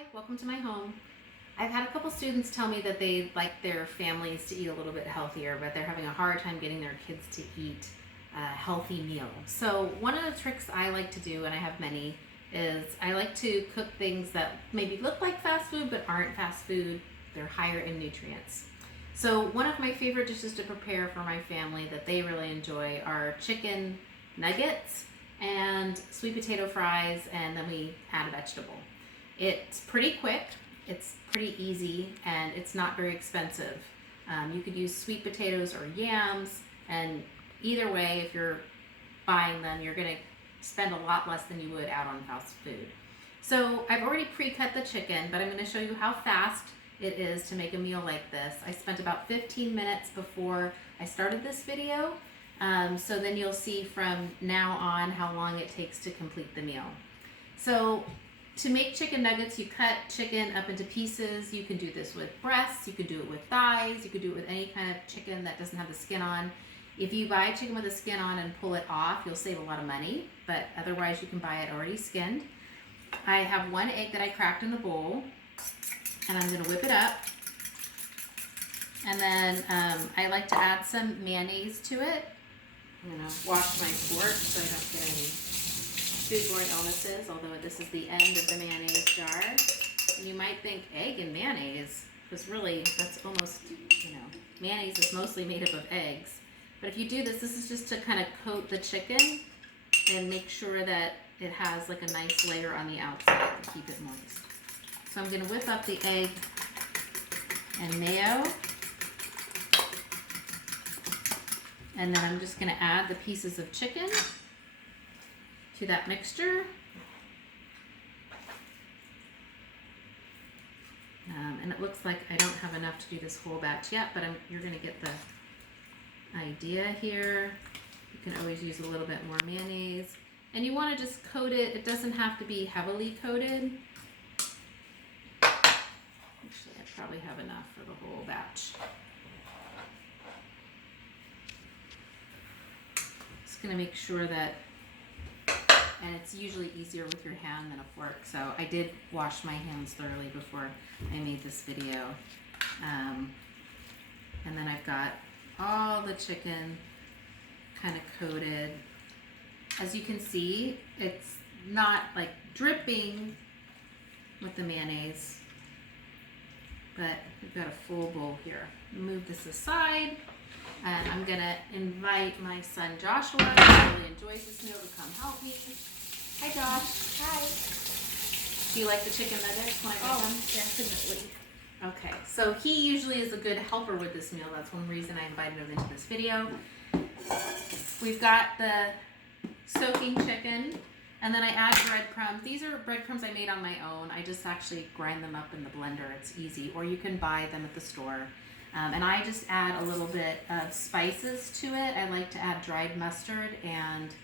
Hi, welcome to my home. I've had a couple students tell me that they like their families to eat a little bit healthier, but they're having a hard time getting their kids to eat a healthy meal. So one of the tricks I like to do, and I have many, is I like to cook things that maybe look like fast food but aren't fast food. They're higher in nutrients. So one of my favorite dishes to prepare for my family that they really enjoy are chicken nuggets and sweet potato fries, and then we add a vegetable. It's pretty quick, it's pretty easy, and it's not very expensive. You could use sweet potatoes or yams, and either way, if you're buying them, you're going to spend a lot less than you would out on fast food. So I've already pre-cut the chicken, but I'm going to show you how fast it is to make a meal like this. I spent about 15 minutes before I started this video, so then you'll see from now on how long it takes to complete the meal. So to make chicken nuggets, you cut chicken up into pieces. You can do this with breasts, you could do it with thighs, you could do it with any kind of chicken that doesn't have the skin on. If you buy chicken with the skin on and pull it off, you'll save a lot of money, but otherwise you can buy it already skinned. I have one egg that I cracked in the bowl, and I'm going to whip it up. And then I like to add some mayonnaise to it. I'm going to wash my fork so I don't get any foodborne illnesses, although this is the end of the mayonnaise jar. And you might think egg and mayonnaise, because really that's almost, mayonnaise is mostly made up of eggs. But if you do this is just to kind of coat the chicken and make sure that it has like a nice layer on the outside to keep it moist. So I'm going to whip up the egg and mayo. And then I'm just going to add the pieces of chicken to that mixture. And it looks like I don't have enough to do this whole batch yet, but you're going to get the idea here. You can always use a little bit more mayonnaise. And you want to just coat it. It doesn't have to be heavily coated. Actually, I probably have enough for the whole batch. Just going to make sure that, and it's usually easier with your hand than a fork, so I did wash my hands thoroughly before I made this video. And then I've got all the chicken kind of coated. As you can see, it's not like dripping with the mayonnaise, but we've got a full bowl here. Move this aside, and I'm gonna invite my son Joshua, who really enjoys this meal, to come help me. Hi, Josh. Hi. Do you like the chicken nuggets when I make them? Definitely. Okay, so he usually is a good helper with this meal. That's one reason I invited him into this video. We've got the soaking chicken, and then I add breadcrumbs. These are breadcrumbs I made on my own. I just actually grind them up in the blender. It's easy, or you can buy them at the store. And I just add a little bit of spices to it. I like to add dried mustard and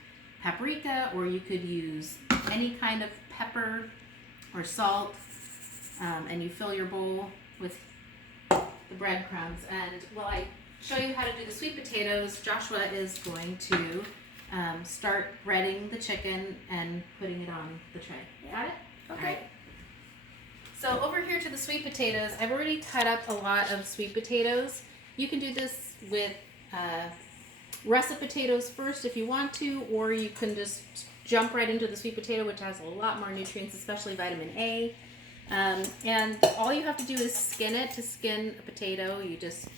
paprika, or you could use any kind of pepper or salt, and you fill your bowl with the breadcrumbs. And while I show you how to do the sweet potatoes, Joshua is going to start breading the chicken and putting it on the tray. Got it? Okay. All right. So over here to the sweet potatoes, I've already cut up a lot of sweet potatoes. You can do this with russet potatoes first if you want to, or you can just jump right into the sweet potato, which has a lot more nutrients, especially vitamin A. And all you have to do is skin it. To skin a potato, you just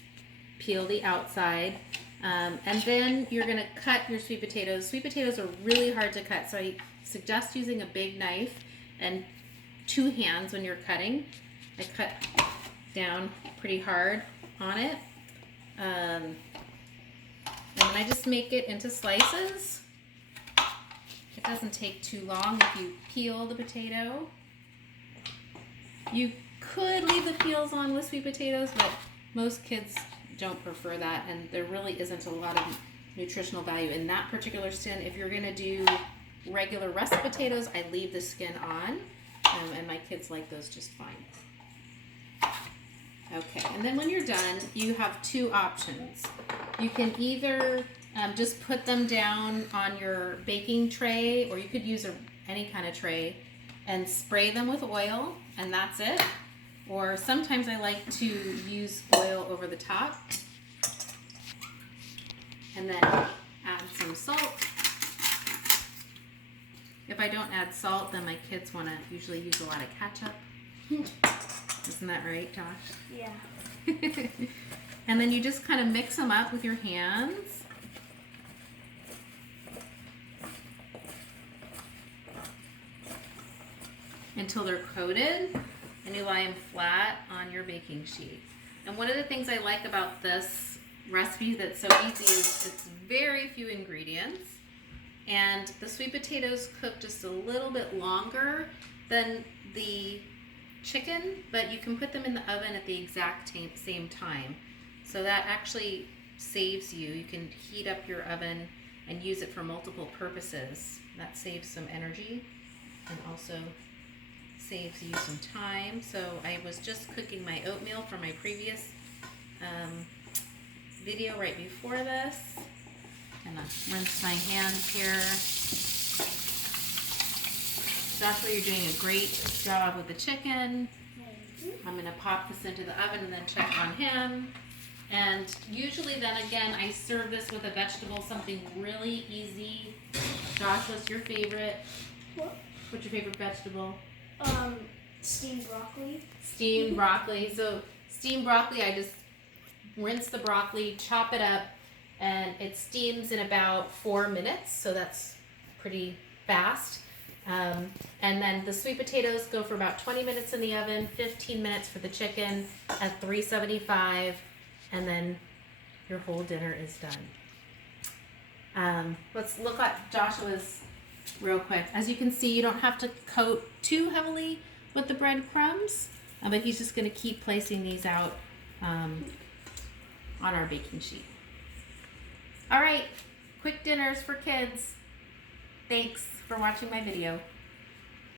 peel the outside, and then you're going to cut your sweet potatoes. Sweet potatoes are really hard to cut, so I suggest using a big knife and two hands when you're cutting. I cut down pretty hard on it, and then I just make it into slices. It doesn't take too long if you peel the potato. You could leave the peels on with sweet potatoes, but most kids don't prefer that, and there really isn't a lot of nutritional value in that particular skin. If you're going to do regular russet potatoes, I leave the skin on, and my kids like those just fine. Okay, and then when you're done, you have two options. You can either just put them down on your baking tray, or you could use any kind of tray, and spray them with oil, and that's it. Or sometimes I like to use oil over the top and then add some salt. If I don't add salt, then my kids want to usually use a lot of ketchup. Isn't that right, Josh? Yeah. And then you just kind of mix them up with your hands. Until they're coated, and you lie them flat on your baking sheet. And one of the things I like about this recipe that's so easy is it's very few ingredients, and the sweet potatoes cook just a little bit longer than the chicken, but you can put them in the oven at the exact same time. So that actually saves you. You can heat up your oven and use it for multiple purposes. That saves some energy and also saves you some time. So I was just cooking my oatmeal for my previous video right before this. Gonna rinse my hands here. Joshua, you're doing a great job with the chicken. I'm gonna pop this into the oven and then check on him. And usually then again, I serve this with a vegetable, something really easy. Josh, what's your favorite? What? What's your favorite vegetable? Steamed broccoli. Steamed broccoli. So steamed broccoli, I just rinse the broccoli, chop it up, and it steams in about 4 minutes. So that's pretty fast. And then the sweet potatoes go for about 20 minutes in the oven, 15 minutes for the chicken at 375, and then your whole dinner is done. Let's look at Joshua's real quick. As you can see, you don't have to coat too heavily with the breadcrumbs, but he's just going to keep placing these out on our baking sheet. All right, quick dinners for kids. Thanks for watching my video.